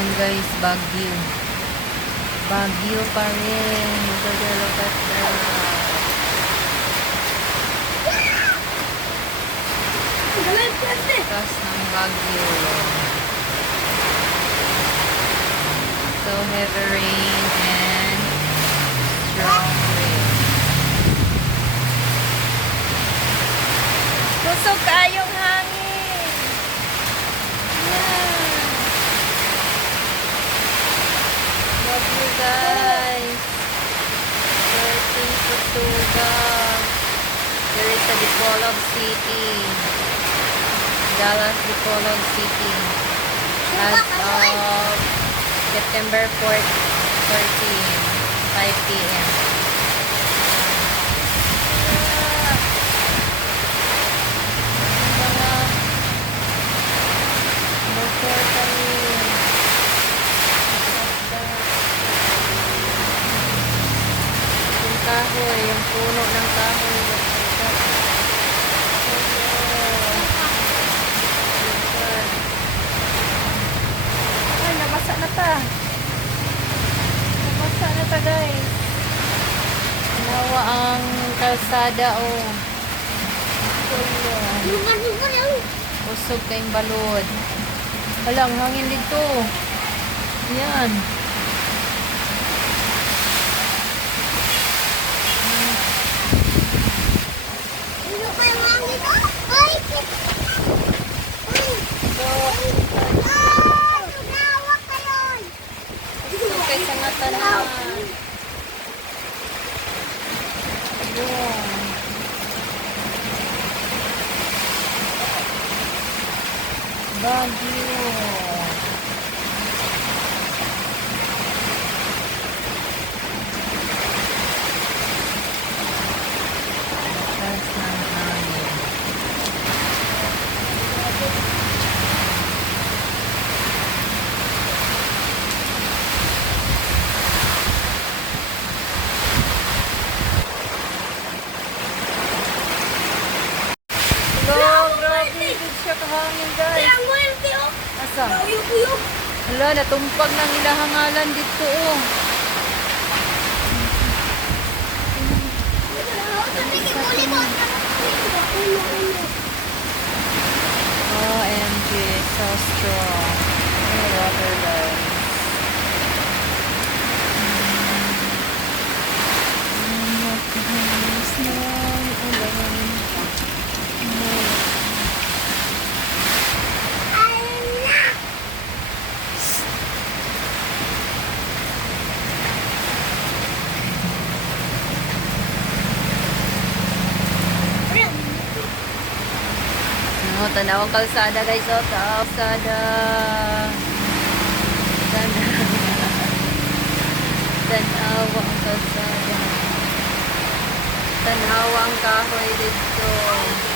Ayan guys, Baguio. Baguio pa rin. Look at that. Taas ng Baguio. So heavy rain and strong wind. Kusog kayong hangin. Yeah. Love you guys. Surfing Tutuga. There is a Dipolog City. Dallas Dipolog City. As of September 4th, 5 p.m. Motor kami. Yung kahoy, yung puno ng kahoy. Ay, nabasa na ta. Nabasa na ta guys. Nawa ang kalsada oh. Usog kayong balod. Walang hangin dito. Yan. Usog kay sa ngata na. Ayan. Baguio. Taas ng hangin. Hello, grabe. Good siya kahangin guys. Asa? Hala, natumpag ng ilahangalan dito oh. OMG, so strong. Oh, water guys. Tanaw ang kalsada guys, oh, kalsada. Tanaw ang kalsada. Tanaw ang kahoy dito.